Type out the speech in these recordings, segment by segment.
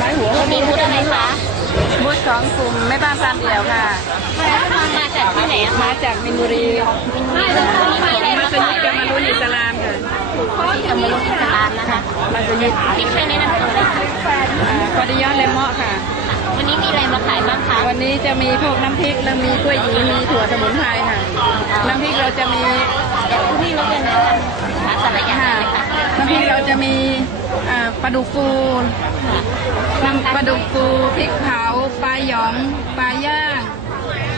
ไม้หัว มีบูธอะไรคะ บูธของกลุ่มแม่บ้านซานเดี่ยวค่ะ มาจากที่ไหนอะ มาจากมินบุรี วันนี้มีอะไร มั มา สยิ ขาย ดกับมารุนอิสลามค่ะ ที่จะมาลงที่ร้านนะคะ มัสยิด พี่ช่วยแนะนำตัวเลยค่ะ คอดิยอนเลมอค่ะ วันนี้มีอะไรมาขายบ้างคะ วันนี้จะมีพวกน้ำพริกแล้วมีกล้วยหยีมีถั่วสมุนไพรค่ะ น้ำพริกเราจะมี พี่รบกวนนะคะหาสารยา ค่ะ เลยค่ะ น้ำพริกเราจะมีปลาดุกฟูน้ำปลาดุกฟูพริกเผาปลาหยองปลาย่าง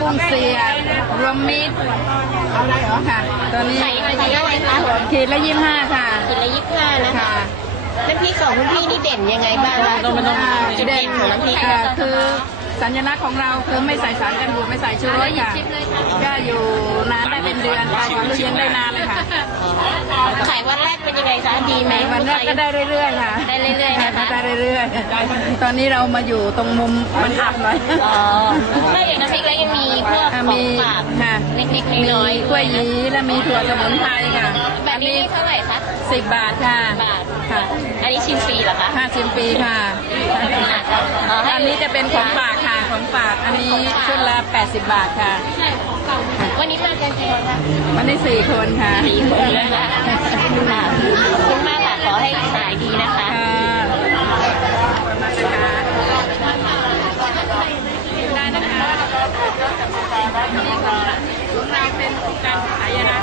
กุ้งเสียบรวมมิตรอะไรเหรอค่ะตัวนี้ ไข่อะไรคะ ขีดละ25ค่ะ กินละ25นะคะ ค่ะ น้ำพริกของคุณพี่นี่เด่นยังไงบ้างคะ จุด เด่ เด่ น นของน้ำพริก คือสัญลักษณ์ของเราคือไม่ใส่สารกันบูดไม่ใส่ชูรสค่ะก็อยู่นานได้เป็นเดือนค่ะอยู่ตู้เย็นได้นานเลยค่ะ ขายวันแรกเป็นยังไงคะดีไหม วันแรกก็ได้เรื่อยๆค่ะ ได้เรื่อยๆนะคะ ได้เรื่อยๆตอนนี้เรามาอยู่ตรงมุมมันอับหน่อย อ๋อนอกจากน้ำพริกแล้วยังมีพวกของ มี ฝาก ค่ะ เล็กๆน้อยๆ กล้วยหยีและมีถั่วสมุนไพรค่ะ แบบนี้เท่าไหร่คะ 10 บาทค่ะ บาท ค่ะ อันนี้ชิมฟรีเหรอคะ 50 ปีค่ะ อ๋อให้ อันนี้จะเป็นของฝากค่ะของฝากอันนี้ชุดละ80 บาทค่ะ วันนี้มากันกี่คนคะ วันนี้4 คนค่ะ 4 คนนะคะค่ะขอบคุณมากค่ะ ขอให้ขายดีนะคะ ค่ะได้นะคะเราเป็นการขายนะ